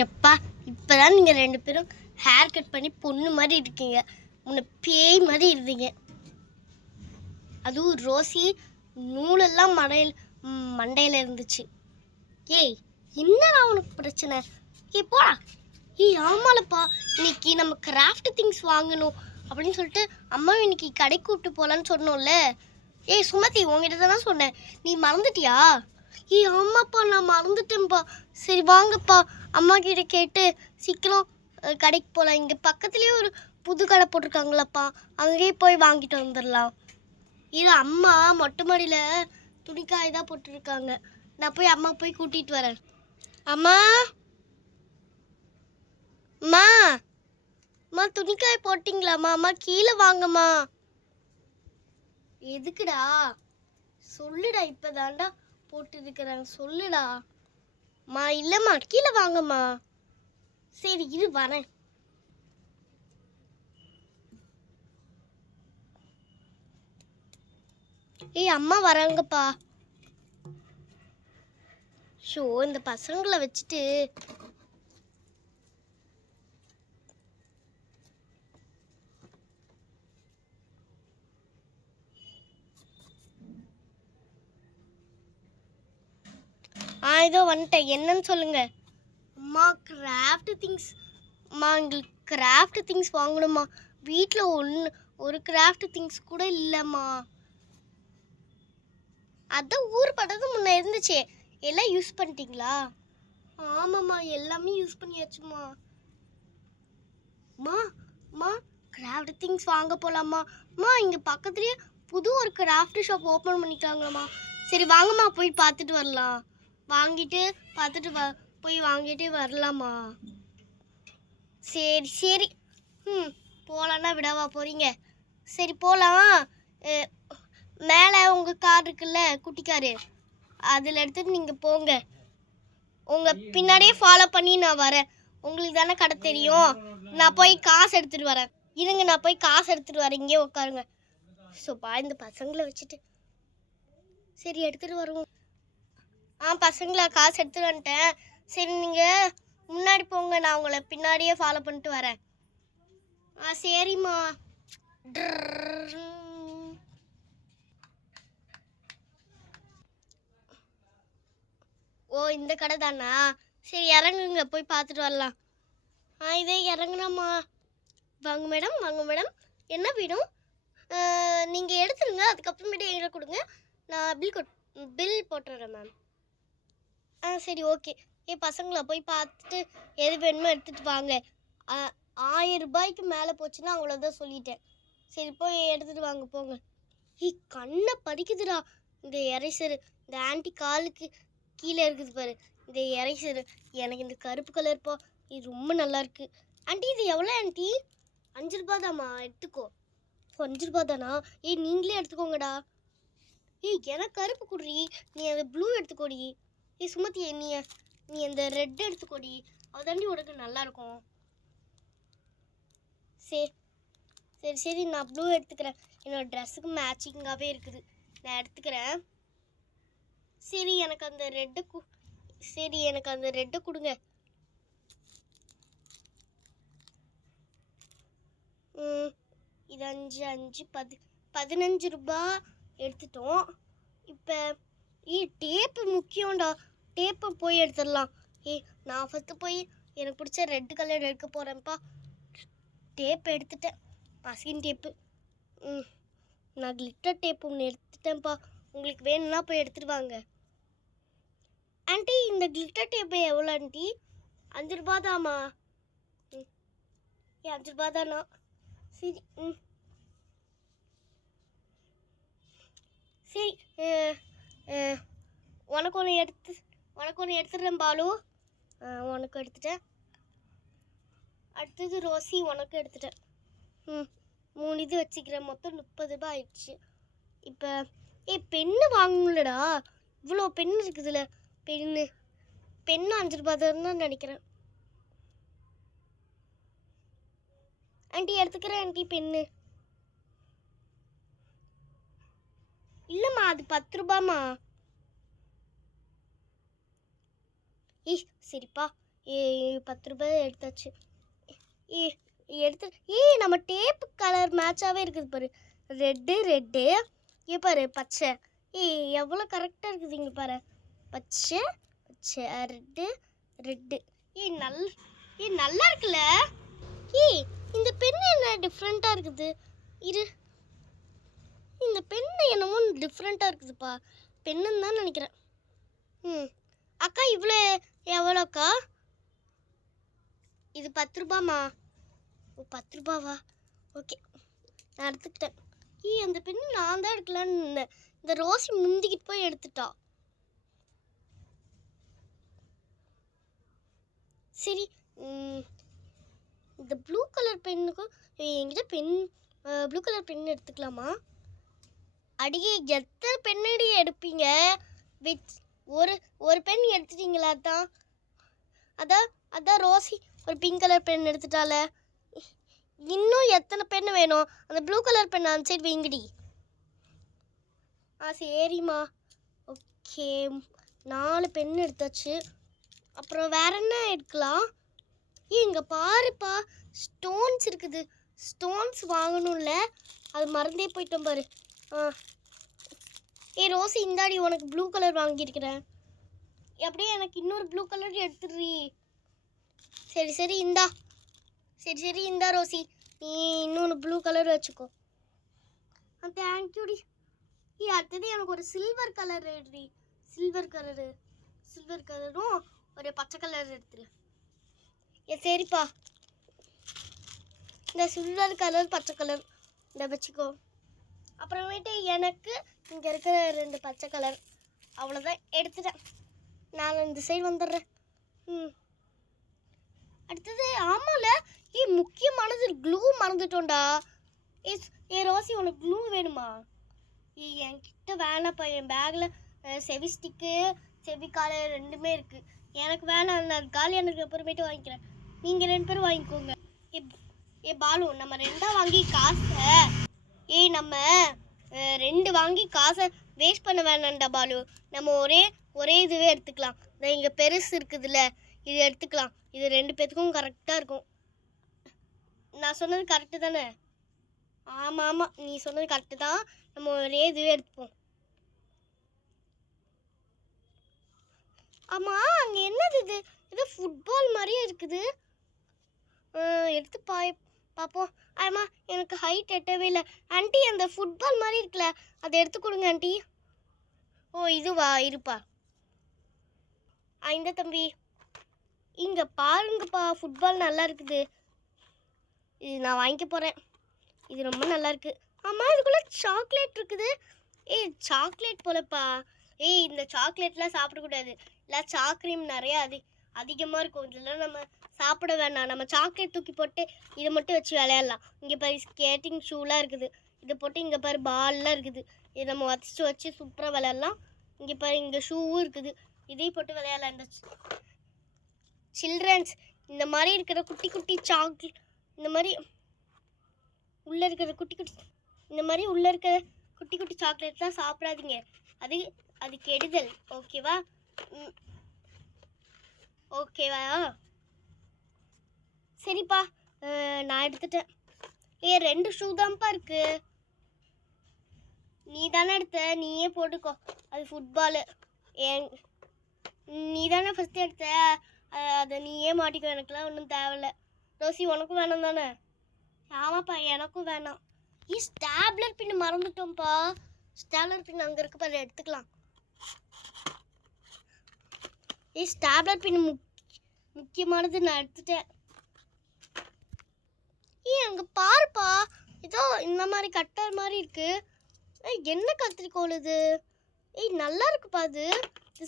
எப்பா இப்போதான் நீங்கள் 2 பேரும் ஹேர் கட் பண்ணி பொண்ணு மாதிரி இருக்கீங்க. முன்ன பேய் மாதிரி இருந்தீங்க. அதுவும் ரோசி நூலெல்லாம் மண்டையில் இருந்துச்சு. ஏய் என்னடா உனக்கு பிரச்சனை? ஏய் போடா. ஏய் ஆமாலப்பா, இன்னைக்கு நம்ம கிராஃப்ட் திங்ஸ் வாங்கணும் அப்படின்னு சொல்லிட்டு அம்மா இன்னைக்கு கடைக்கு கூப்பிட்டு போகலான்னு சொன்னோம்ல. ஏய் சுமதி, உங்ககிட்ட தானே சொன்னேன், நீ மறந்துட்டியா? ஏய் ஆமாப்பா, நான் மறந்துட்டேன்ப்பா. சரி வாங்கப்பா, அம்மா கிட்ட கேட்டு சீக்கிரம் கடைக்கு போகலாம். இங்கே பக்கத்துலேயே ஒரு புது கடை போட்டிருக்காங்களப்பா, அங்கேயே போய் வாங்கிட்டு வந்துடலாம். இது அம்மா மொட்டை மாடியில் துணிக்காய் தான் போட்டுருக்காங்க. நான் போய் அம்மா போய் கூட்டிகிட்டு வரேன். அம்மா அம்மா அம்மா, துணிக்காய் போட்டிங்களாம்மா? அம்மா கீழே வாங்கம்மா. எதுக்குடா சொல்லுடா, இப்போதான்டா போட்டு இருக்கிறாங்க, சொல்லுடா. மா இல்லைம்மா, கீழே வாங்கம்மா. சரி இரு வரேன். ஏய் அம்மா வராங்கப்பா. ஷோ, இந்த பசங்களை வச்சுட்டு இதோ வந்துட்டேன். என்னன்னு சொல்லுங்க. அம்மா கிராஃப்ட் திங்ஸ். அம்மா எங்களுக்கு கிராஃப்ட் திங்ஸ் வாங்கணுமா? வீட்டில் ஒரு கிராஃப்ட் திங்ஸ் கூட இல்லைம்மா. அதான் ஊர் பட்டது முன்னே இருந்துச்சே, எல்லாம் யூஸ் பண்ணிட்டீங்களா? ஆமாம்மா, எல்லாமே யூஸ் பண்ணியாச்சுமா. அம்மா கிராஃப்ட் திங்ஸ் வாங்க போகலாமா? அம்மா இங்கே பக்கத்துலேயே புது ஒரு கிராஃப்ட் ஷாப் ஓப்பன் பண்ணிட்டாங்கம்மா. சரி வாங்கம்மா, போய் பார்த்துட்டு வரலாம். வாங்கிட்டு பார்த்துட்டு போய் வாங்கிட்டு வரலாமா? சரி சரி. போகலான்னா விடவா போகிறீங்க? சரி போகலாம். மேலே உங்கள் கார் இருக்குல்ல, குட்டி காரு, அதில் எடுத்துகிட்டு நீங்கள் போங்க. உங்கள் பின்னாடியே ஃபாலோ பண்ணி நான் வரேன். உங்களுக்கு தானே கடை தெரியும். நான் போய் காசு எடுத்துகிட்டு வரேன். இருங்க, நான் போய் காசு எடுத்துகிட்டு வரேன். இங்கே உட்காருங்க. சோப்பா, இந்த பசங்களை வச்சுட்டு சரி எடுத்துகிட்டு வருவோம். பசங்களா, காசு எடுத்துகிட்டு வந்துட்டேன். சரி நீங்கள் முன்னாடி போங்க, நான் உங்களை பின்னாடியே ஃபாலோ பண்ணிட்டு வரேன். சரிம்மா. ஓ, இந்த கடை தானா? சரி இறங்குங்க, போய் பார்த்துட்டு வரலாம். இதே இறங்குறோம்மா. வாங்க மேடம், வாங்க மேடம். என்ன வேணும்? நீங்கள் எடுத்துருங்க, அதுக்கப்புறமேட்டு எங்களை கொடுங்க. நான் பில் போட்டுறேன் மேம். சரி ஓகே. பசங்களை போய் பார்த்துட்டு எது வேணுமோ எடுத்துகிட்டு வாங்க. 1000 ரூபாய்க்கு மேலே போச்சுன்னா அவ்வளோதான் சொல்லிட்டேன். சரி போய் எடுத்துகிட்டு வாங்க போங்க. கண்ணை பறிக்குதுடா இந்த எரேசரு. இந்த ஆன்ட்டி காலுக்கு கீழே இருக்குது பாரு இந்த எரேசரு. எனக்கு இந்த கருப்பு கலர் இது ரொம்ப நல்லா இருக்கு. ஆண்டி இது எவ்வளோ ஆண்டி? 5 ரூபா தாம்மா, எடுத்துக்கோ. 5 ரூபா தானா? நீங்களே எடுத்துக்கோங்கடா. எனக்கு கருப்பு குடுறி, நீ அந்த ப்ளூ எடுத்துக்கோடி. சுமதி, நீ அந்த ரெட் எடுத்துக்கோடி, அதாண்டி உனக்கு நல்லா இருக்கும். சரி சரி சரி, நான் ப்ளூ எடுத்துக்கிறேன். என்னோட ட்ரெஸ்ஸுக்கு மேட்சிங்காகவே இருக்குது, நான் எடுத்துக்கிறேன். சரி எனக்கு அந்த ரெட்டு கொடுங்க. இது 5 5 15 ரூபா எடுத்துட்டோம். இப்போ டேப்பு முக்கியம்டா, டேப்பை போய் எடுத்துடலாம். நான் ஃபஸ்ட்டு போய் எனக்கு பிடிச்ச ரெட் கலர் எடுக்க போகிறேன்ப்பா. டேப் எடுத்துட்டேன், மஸ்கின் டேப்பு. நான் கிளிட்டர் டேப் ஒன்று எடுத்துட்டேன்ப்பா. உங்களுக்கு வேணும்னா போய் எடுத்துகிட்டு வாங்க. ஆண்டி இந்த கிளிட்டர் டேப்பு எவ்வளோ ஆண்டி? 5 ரூபா தாம்மா. 5 ரூபா தானா? சரி சரி. உனக்கு ஒன்று எடுத்துடுறேன் பாலு. உனக்கு எடுத்துட்டேன். அடுத்தது ரோசி, உனக்கு எடுத்துட்டேன். 3 இது வச்சுக்கிறேன். மொத்தம் 30 ரூபாய் ஆயிடுச்சு. இப்போ பெண்ணு வாங்கணும்லடா, இவ்வளோ பெண்ணு இருக்குதுல்ல. பெண்ணு 5 ரூபா தான் நினைக்கிறேன். ஆண்டி எடுத்துக்கிறேன் ஆண்டி பெண்ணு. இல்லைம்மா, அது 10 ரூபாம்மா. சரிப்பா, ₹10 எடுத்தாச்சு. ஏ எடுத்து நம்ம டேப் கலர் மேட்சாகவே இருக்குது பாரு. ரெட்டு பாரு பச்சை. எவ்வளோ கரெக்டாக இருக்குது இங்கே பாரு. பச்சை ரெட்டு. நல்லா இருக்குல்ல. இந்த பெண்ணு என்ன டிஃப்ரெண்ட்டாக இருக்குது. இந்த பெண்ணு என்னமோ டிஃப்ரெண்ட்டாக இருக்குதுப்பா. பெண்ணுன்னு தான் நினைக்கிறேன். அக்கா இவ்வளோ எவ்வளோக்கா? இது ₹10. ஓ ₹10வா? ஓகே, நான் எடுத்துக்கிட்டேன். அந்த பெண்ணு நான் தான் எடுக்கலான்னு இருந்தேன். இந்த ரோசி முந்திக்கிட்டு போய் எடுத்துட்டா. சரி, இந்த ப்ளூ கலர் பெண்ணுக்கும் என்கிட்ட ப்ளூ கலர் பென் எடுத்துக்கலாமா? அடியே எத்தனை பெண்ணடி எடுப்பீங்க? ஒரு பென் எடுத்துட்டீங்களா? அதான் ரோசி ஒரு பிங்க் கலர் பென் எடுத்துட்டால. இன்னும் எத்தனை பென் வேணும்? அந்த ப்ளூ கலர் பென் அந்த சைடு வைங்கடி. சரிம்மா. ஓகே, 4 பென் எடுத்தாச்சு. அப்புறம் வேற என்ன எடுக்கலாம்? இங்கே பாருப்பா, ஸ்டோன்ஸ் இருக்குது. ஸ்டோன்ஸ் வாங்கணும்ல, அது மறந்தே போயிட்டோம் பாரு. ரோசி இந்தாடி, உனக்கு ப்ளூ கலர் வாங்கியிருக்கிறேன். அப்படியே எனக்கு இன்னொரு ப்ளூ கலர் எடுத்துடுறீ. சரி இந்தா. சரி இந்தா ரோசி, நீ இன்னொன்று ப்ளூ கலர் வச்சுக்கோ. தேங்க்யூடி. அடுத்தது எனக்கு ஒரு சில்வர் கலர் எடுடி. சில்வர் கலரும் ஒரு பச்சை கலர் எடுத்துரு. சரிப்பா, இந்த சில்வர் கலர் பச்சை கலர் இந்த வச்சுக்கோ. அப்புறமேட்டு எனக்கு இங்கே இருக்கிற 2 பச்சை கலர் அவ்வளோதான் எடுத்துட்டேன். நான் இந்த சைடு வந்துடுறேன். அடுத்தது ஆமால, முக்கியமானது க்ளூ மறந்துட்டோண்டா. ரோசி, உனக்கு க்ளூ வேணுமா? என்கிட்ட வேணாப்பா. என் பேக்கில் செவி ஸ்டிக்கு செவிக்கால 2மே இருக்குது. எனக்கு வேணாம், நான் காலியானதுக்கு அப்புறமேட்டு வாங்கிக்கிறேன். நீங்கள் 2 பேரும் வாங்கிக்கோங்க. பாலு, நம்ம 2 வாங்கி காசை நம்ம 2 வாங்கி காசை வேஸ்ட் பண்ண வேணாம்டா பாலு. நம்ம ஒரே இதுவே எடுத்துக்கலாம். இங்கே பெருசு இருக்குதுல்ல, இது எடுத்துக்கலாம். இது 2 பேத்துக்கும் கரெக்டாக இருக்கும். நான் சொன்னது கரெக்டு தானே? ஆமாம், நீ சொன்னது கரெக்டு தான். நம்ம ஒரே இதுவே எடுத்துப்போம். ஆமாம், அங்கே என்னது இது? இது ஃபுட்பால் மாதிரியே இருக்குது. எடுத்து பார்ப்போம். ஆமாம், எனக்கு ஹைட் எட்டவே இல்லை. ஆண்டி, அந்த ஃபுட்பால் மாதிரி இருக்குல்ல, அதை எடுத்து கொடுங்க ஆண்டி. இதுவா? இருப்பா. இந்த தம்பி, இங்கே பாருங்கப்பா, ஃபுட்பால் நல்லா இருக்குது. இது நான் வாங்கிக்க போகிறேன். இது ரொம்ப நல்லா இருக்குது. ஆமாம், இதுக்குள்ளே சாக்லேட் இருக்குது. சாக்லேட் போலப்பா. இந்த சாக்லேட்லாம் சாப்பிடக்கூடாது. இல்லை, சாக்ரீம் நிறையா அதிகமாக இருக்கும். இதெல்லாம் நம்ம சாப்பிட வேணாம். நம்ம சாக்லேட் தூக்கி போட்டு இதை மட்டும் வச்சு விளையாடலாம். இங்கே பாரு, ஸ்கேட்டிங் ஷூலாம் இருக்குது. இதை போட்டு இங்கே பாரு, பால்லாம் இருக்குது. இதை நம்ம வச்சு சூப்பராக விளையாடலாம். இங்கே பாரு, இங்கே ஷூவும் இருக்குது. இதையும் போட்டு விளையாடலாம். இந்த சில்ட்ரன்ஸ் இந்த மாதிரி இருக்கிற குட்டி சாக்லேட், இந்த மாதிரி உள்ளே இருக்கிற குட்டி சாக்லேட்லாம் சாப்பிடாதீங்க. அது கெடுதல். ஓகேவா? சரிப்பா, நான் எடுத்துட்டேன். 2 ஷூ தான்ப்பா இருக்கு. நீ தானே எடுத்த, நீயே போட்டுக்கோ. அது ஃபுட்பாலு. நீ தானே ஃபஸ்ட்டு எடுத்த, அதை நீயே மாட்டிக்கோ. எனக்குலாம் ஒன்றும் தேவையில்ல. ரோசி, உனக்கும் வேணாம் தானே? ஆமாப்பா, எனக்கும் வேணாம். ஸ்டாப்லர் பின்னு மறந்துட்டோம்ப்பா. ஸ்டாப்லர் பின் அங்கே இருக்கு பாரு, எடுத்துக்கலாம். ஸ்டாப்லர் பின் முக்கியமானது நான் எடுத்துட்டேன். அங்கே பாருப்பா, ஏதோ இந்த மாதிரி கட்டர் மாதிரி இருக்கு. என்ன கத்திரிக்கோள் இது? நல்லா இருக்குப்பா. அது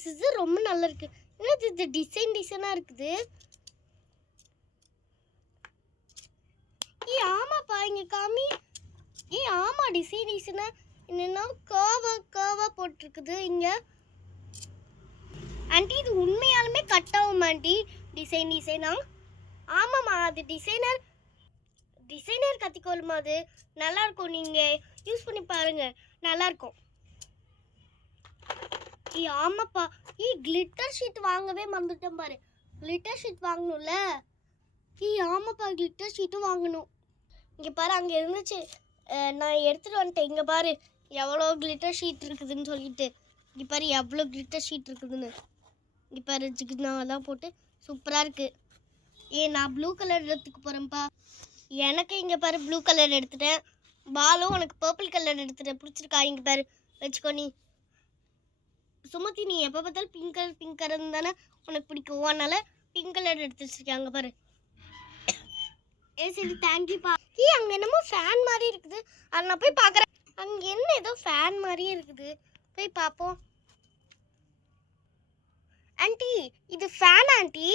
சிசர் ரொம்ப நல்லா இருக்கு. என்னது இது? டிசைனாக இருக்குது. ஆமாப்பா, இங்கே காமி. ஆமாம், டிசைனாக என்னென்னா கேர்வா போட்டிருக்குது இங்கே. ஆண்டி, இது உண்மையாலுமே கட் ஆகும் ஆண்டி. டிசைனா? ஆமாம்மா, அது டிசைனர் கத்திக்கோளுமா. அது நல்லாயிருக்கும். நீங்கள் யூஸ் பண்ணி பாருங்கள், நல்லாயிருக்கும். ஆமாப்பா, கிளிட்டர் ஷீட் வாங்கவே மறந்துட்டேன் பாரு. கிளிட்டர் ஷீட் வாங்கணும்ல. ஆமாப்பா, கிளிட்டர் ஷீட்டும் வாங்கணும். இங்கே பாரு, அங்கே இருந்துச்சு, நான் எடுத்துகிட்டு வந்துட்டேன். இங்கே பாரு எவ்வளோ கிளிட்டர் ஷீட் இருக்குதுன்னு சொல்லிட்டு. இங்கே பாரு எவ்வளோ கிளிட்டர் ஷீட் இருக்குதுன்னு. இங்கே பாரு ஜிகினாவெல்லாம் போட்டு சூப்பராக இருக்குது. நான் ப்ளூ கலர் எடுத்துக்க போகிறேன்ப்பா. எனக்கு இங்கே பாரு ப்ளூ கலர் எடுத்துட்டேன். பாலும் உனக்கு பர்பிள் கலர் எடுத்துட்டேன். பிடிச்சிருக்கா? இங்கே பாரு வச்சுக்கோ. நீ சுமதி, நீ எப்போ பார்த்தாலும் பிங்க் கலர் தானே உனக்கு பிடிக்கும், அதனால பிங்க் கலர் எடுத்து வச்சிருக்கேன். அங்கே பாரு. சரி தேங்க்யூப்பா. அங்கே என்னமோ ஃபேன் மாதிரி இருக்குது, அதை நான் போய் பார்க்குறேன். அங்கே என்ன ஏதோ ஃபேன் மாதிரியே இருக்குது, போய் பார்ப்போம். ஆண்டி, இது ஃபேன் ஆண்டி?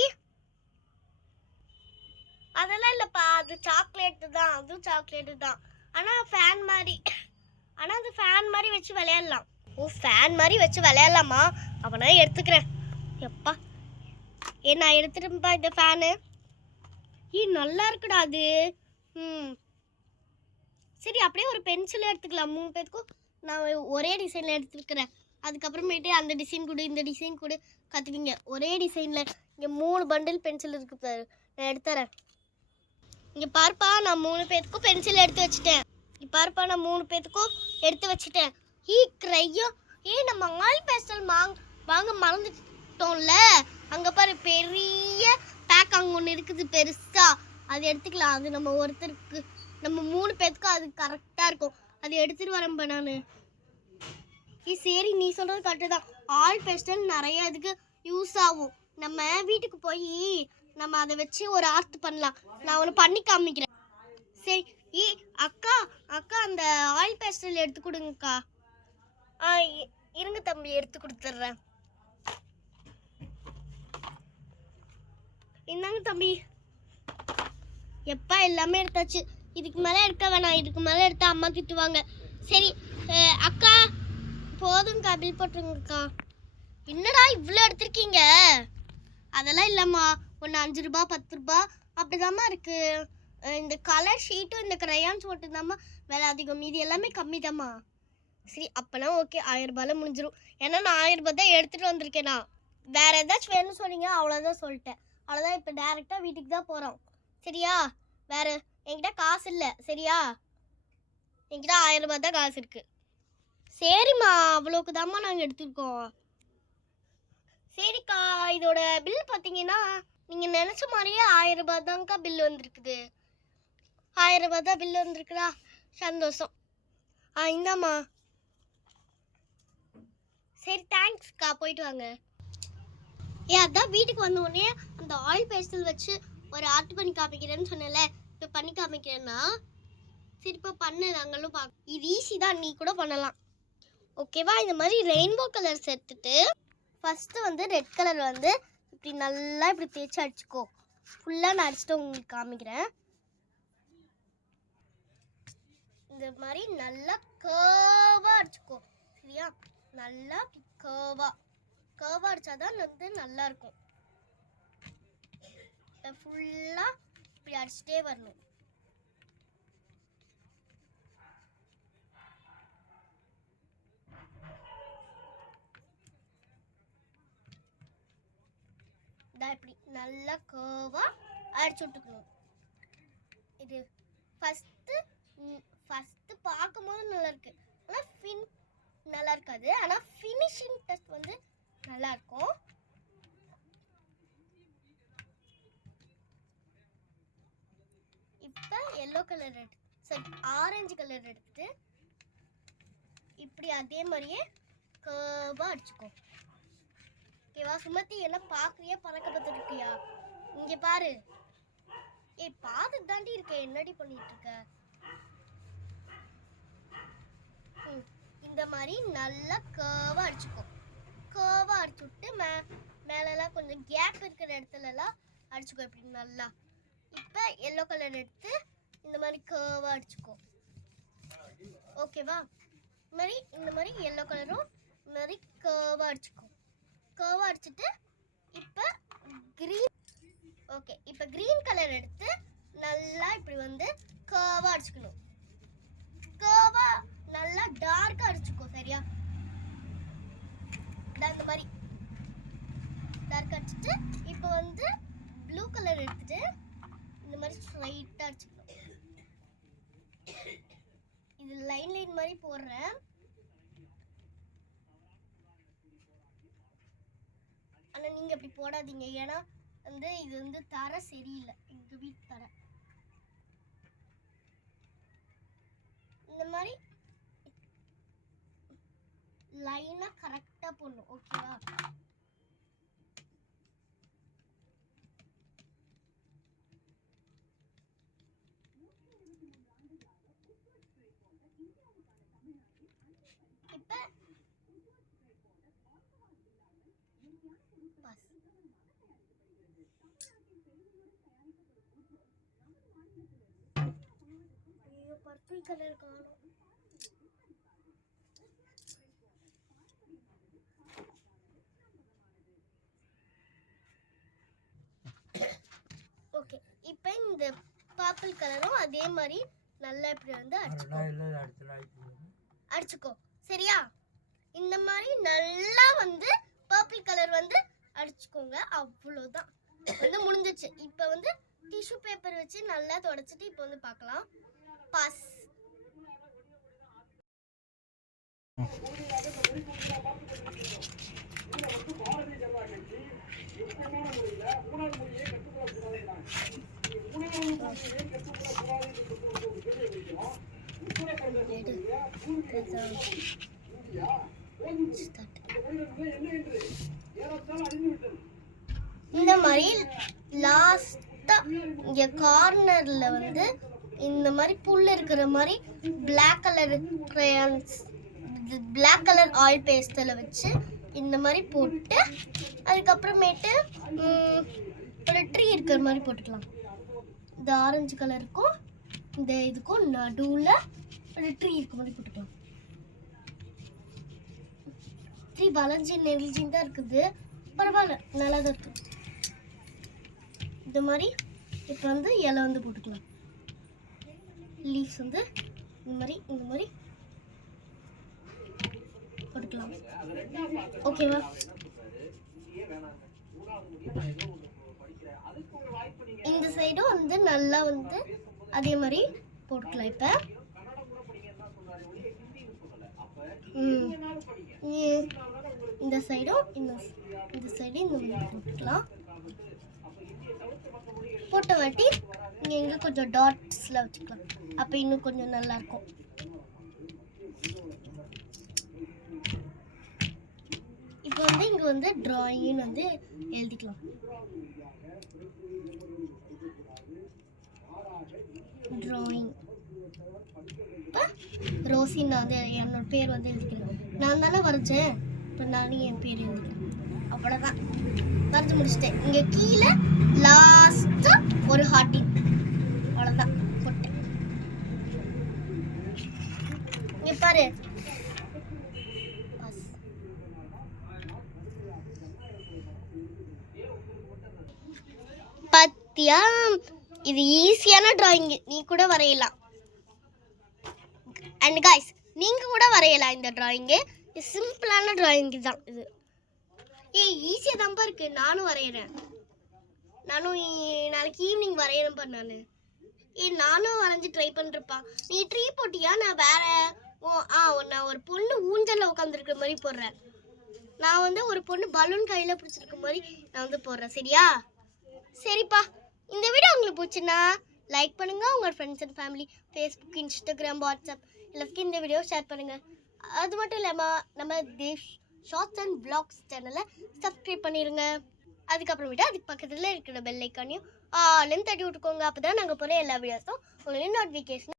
அதெல்லாம் இல்லைப்பா, அது சாக்லேட்டு தான். அதுவும் சாக்லேட்டு தான், ஆனால் ஃபேன் மாதிரி. ஆனால் அது ஃபேன் மாதிரி வச்சு விளையாடலாம். ஓ, ஃபேன் மாதிரி வச்சு விளையாடலாமா? அப்போ நான் எடுத்துக்கிறேன். எப்பா, நான் எடுத்துட்டேன்ப்பா இந்த ஃபேனு. நல்லா இருக்குடா அது. சரி, அப்படியே ஒரு பென்சில் எடுத்துக்கலாம். 3 பேருக்கும் நான் ஒரே டிசைனில் எடுத்துருக்கிறேன். அதுக்கப்புறமேட்டு அந்த டிசைன் கொடு, இந்த டிசைன் கொடு கற்றுவீங்க. ஒரே டிசைனில் இங்கே 3 பண்டில் பென்சில் இருக்குது பாரு, நான் எடுத்துறேன். இங்கே பார்ப்பா, நான் 3 பேருக்கும் பென்சில் எடுத்து வச்சுட்டேன். இங்கே பார்ப்பா, நான் 3 பேருக்கும் எடுத்து வச்சுட்டேன். க்ரையோ, நம்ம ஆயில் பேஸ்டல் வாங்க மறந்துட்டோம்ல. அங்கே பாரு பெரிய பேக் அங்கே ஒன்று இருக்குது பெருசா, அது எடுத்துக்கலாம். அது நம்ம ஒருத்தருக்கு, நம்ம 3 பேருக்கும் அது கரெக்டாக இருக்கும். அது எடுத்துகிட்டு வரேன்ப்பா நான். சரி, நீ சொல்கிறது கரெக்டு தான். ஆயில் பேஸ்டல் நிறைய இதுக்கு யூஸ் ஆகும். நம்ம வீட்டுக்கு போய் நம்ம அதை வச்சு ஒரு ஆர்ட் பண்ணலாம். நான் ஒன்று பண்ணி காமிக்கிறேன். சரி, அக்கா அந்த ஆயில் பேஸ்டல் எடுத்து கொடுங்கக்கா. இருங்க தம்பி, எடுத்து கொடுத்துட்றேன். இந்தாங்க தம்பி. எப்பா, எல்லாமே எடுத்தாச்சு. இதுக்கு மேலே எடுக்க வேணாம். இதுக்கு மேலே எடுத்தா அம்மா திட்டுவாங்க. சரி அக்கா, போதுங்கக்கா, பில் போட்டுருங்கக்கா. என்னடா இவ்வளோ எடுத்திருக்கீங்க? அதெல்லாம் இல்லைம்மா, ஒன்று 5 ரூபா 10 ரூபா அப்படிதாம்மா இருக்குது. இந்த கலர் ஷீட்டும் இந்த க்ரையான்ஸ் மட்டும்தாம்மா விலை அதிகம். மீதி எல்லாமே கம்மி தாம்மா. சரி, அப்போனா ஓகே, 1000 ரூபாயில் முடிஞ்சிடும். ஏன்னா நான் 1000 ரூபா தான் எடுத்துகிட்டு வந்திருக்கேன். நான் வேறு ஏதாச்சும் வேணும்னு சொன்னீங்க, அவ்வளோதான் சொல்லிட்டேன். அவ்வளோதான். இப்போ டேரெக்டாக வீட்டுக்கு தான் போகிறோம். சரியா? வேறு என்கிட்ட காசு இல்லை. சரியா? என்கிட்ட 1000 ரூபா தான் காசு இருக்குது. சரிம்மா, அவ்வளோக்கு தாம்மா நாங்கள் எடுத்துருக்கோம். சரிக்கா, இதோட பில் பார்த்தீங்கன்னா நீங்கள் நினச்ச மாதிரியே 1000 ரூபா தான்க்கா பில் வந்திருக்குது. 1000 ரூபா தான் பில் வந்திருக்குதா? சந்தோஷம். இந்தாம்மா. சரி, தேங்க்ஸ்க்கா, போயிட்டு வாங்க. அதான் வீட்டுக்கு வந்த உடனே அந்த ஆயில் பேஸ்டல் வச்சு ஒரு ஆர்ட் பண்ணி காமிக்கிறேன்னு சொன்னல, இப்போ பண்ணி காமிக்கிறேன்னா. சரி, இப்போ பண்ணு, நாங்களும் பார்க்க. இது ஈஸி தான், நீ கூட பண்ணலாம். ஓகேவா? இந்த மாதிரி ரெயின்போ கலர்ஸ் எடுத்துட்டு ஃபஸ்ட்டு வந்து ரெட் கலர் வந்து இப்படி நல்லா இப்படி தேய்ச்சி அடிச்சுக்கோ. ஃபுல்லாக நான் அடிச்சுட்டு உங்களுக்கு காமிக்கிறேன். இந்த மாதிரி நல்லா கர்வாக அடிச்சுக்கோ. சரியா? நல்லா கர்வாக அடித்தாதான் வந்து நல்லாயிருக்கும். ஃபுல்லாக இப்படி அடிச்சுட்டே வரணும். இப்படி நல்லா கர்வாக அடிச்சு விட்டுக்கணும். இது ஃபஸ்ட்டு பார்க்கும்போது நல்லா இருக்கு, ஆனால் நல்லா இருக்காது. ஆனால் ஃபினிஷிங் டச் வந்து நல்லா இருக்கும். இப்போ எல்லோ கலர் ஆரஞ்சு கலர் எடுத்துட்டு இப்படி அதே மாதிரியே கர்வாக அடிச்சுக்கோ. ஓகேவா? சுமதி, என்ன பார்க்குறியா, பறக்க பார்த்துருக்கியா? இங்கே பாரு. பார்த்து தாண்டி இருக்க, என்னடி பண்ணிட்டு இருக்க? இந்த மாதிரி நல்லா கர்வாக அடிச்சுக்கோ. கர்வாக அடிச்சு விட்டு மேலெல்லாம் கொஞ்சம் கேப் இருக்கிற இடத்துலலாம் அடிச்சுக்கோ. இப்படி நல்லா. இப்போ எல்லோ கலர் எடுத்து இந்த மாதிரி கர்வாக அடிச்சுக்கோ. ஓகேவா? இந்த மாதிரி எல்லோ கலரும் இந்த மாதிரி கர்வாக அடிச்சுக்கோ. கர்வாக அடிச்சுட்டு இப்போ க்ரீன். ஓகே, இப்போ க்ரீன் கலர் எடுத்து நல்லா இப்படி வந்து கர்வாக அடிச்சுக்கணும். கர்வாக நல்லா டார்க்காக அடிச்சுக்கோ. சரியா? இந்த மாதிரி டார்க் அடிச்சுட்டு இப்போ வந்து ப்ளூ கலர் எடுத்துட்டு இந்த மாதிரி ஸ்ட்ரைட்டாக அடிச்சுக்கலாம். இது லைன் லைன் மாதிரி போடுறேன். ஆனால் நீங்கள் அப்படி போடாதீங்க, ஏன்னா வந்து இது வந்து தர சரியில்லை, எங்கள் வீட்டு தர. இந்த மாதிரி லைனாக கரெக்டாக போடணும், ஓகேவா? பர்பிள் கலர் காணும். ஓகே, இப்போ இந்த பர்பிள் கலரும் அதே மாதிரி நல்லா இப்படி வந்து அடிச்சுக்கோ, சரியா? இந்த மாதிரி நல்லா வந்து பர்பிள் கலர் வந்து அடிச்சுக்கோங்க, அவ்வளோதான். வந்து முடிஞ்சிச்சு. இப்போ வந்து டிஷ்யூ பேப்பர் வச்சு நல்லா தொடச்சிட்டு இப்போ வந்து பார்க்கலாம். பாஸ். இந்த மாதிரி லாஸ்டா இங்க கார்னர்ல வந்து இந்த மாதிரி புல் இருக்கிற மாதிரி black colour crayons, black colour oil pastel வச்சு இந்த மாதிரி போட்டு அதுக்கப்புறமேட்டு ஒரு ட்ரீ இருக்கிற மாதிரி போட்டுக்கலாம். இந்த ஆரஞ்சு கலருக்கும் இந்த இதுக்கும் நடுவில் ஒரு ட்ரீ இருக்க மாதிரி போட்டுக்கலாம். ட்ரீ வளைஞ்சி நெளிஞ்சின்னு தான் இருக்குது, பரவாயில்ல, நல்லா தான் இருக்குது. இந்த மாதிரி இப்போ வந்து இலை வந்து போட்டுக்கலாம். லீவ்ஸ் வந்து இந்த மாதிரி போட்டுக்கலாம், ஓகேவா? இந்த சைடும் வந்து நல்லா வந்து அதே மாதிரி போட்டுக்கலாம். இப்போ இந்த சைடும் இந்த சைடு இந்த மாதிரி போட்டுக்கலாம். போட்ட வாட்டி இங்கே எங்கே கொஞ்சம் டாட்ஸில் வச்சுக்கலாம், அப்போ இன்னும் கொஞ்சம் நல்லாயிருக்கும். இப்போ வந்து இங்கே வந்து ட்ராயிங்னு வந்து எழுதிக்கலாம். ட்ராயிங். இப்போ ரோசின் நான் வந்து என்னோட பேர் வந்து எழுதிக்கிறேன். நான் தானே வரைஞ்சேன், இப்போ நானும் என் பேர் எழுதிக்கிறேன். அவ்வளோதான், வரைஞ்சி முடிச்சிட்டேன். இங்கே கீழே லாஸ்ட்டாக ஒரு ஹார்ட்டின், அவ்வளோதான் போட்டேன். இங்கே பாரு, பத்தியா? இது ஈஸியான டிராயிங், நீ கூட வரையலாம். அண்ட் காய்ஸ், நீங்கள் கூட வரையலாம் இந்த டிராயிங்கு. இது சிம்பிளான டிராயிங் தான் இது. ஈஸியாக தான்ப்பா இருக்குது, நானும் வரைகிறேன். நானும் நாளைக்கு ஈவினிங் வரையணும்ப்பா. நானும் வரைஞ்சி ட்ரை பண்ணுறப்பா. நீ ட்ரீ போட்டியா? நான் வேற நான் ஒரு பொண்ணு ஊஞ்சலில் உட்காந்துருக்கிற மாதிரி போடுறேன். நான் வந்து ஒரு பொண்ணு பலூன் கையில் பிடிச்சிருக்க மாதிரி நான் வந்து போடுறேன், சரியா? சரிப்பா, இந்த வீடியோ உங்களுக்கு பிடிச்சுன்னா லைக் பண்ணுங்கள். உங்கள் friends and family, Facebook, Instagram, WhatsApp எல்லாத்துக்கும் இந்த வீடியோ ஷேர் பண்ணுங்கள். அது மட்டும் இல்லாமல் நம்ம தேவ் ஷார்ட்ஸ் அண்ட் வ்ளாக்ஸ் சேனலை சப்ஸ்கிரைப் பண்ணிடுங்க. அதுக்கப்புறமேட்டு அதுக்கு பக்கத்தில் இருக்கிற பெல் ஐக்கானையும் ஆல்னு தட்டி விட்டுக்கோங்க. அப்போ தான் நாங்கள் போகிற எல்லா வீடியோஸும் உங்களுக்கு நோட்டிஃபிகேஷன்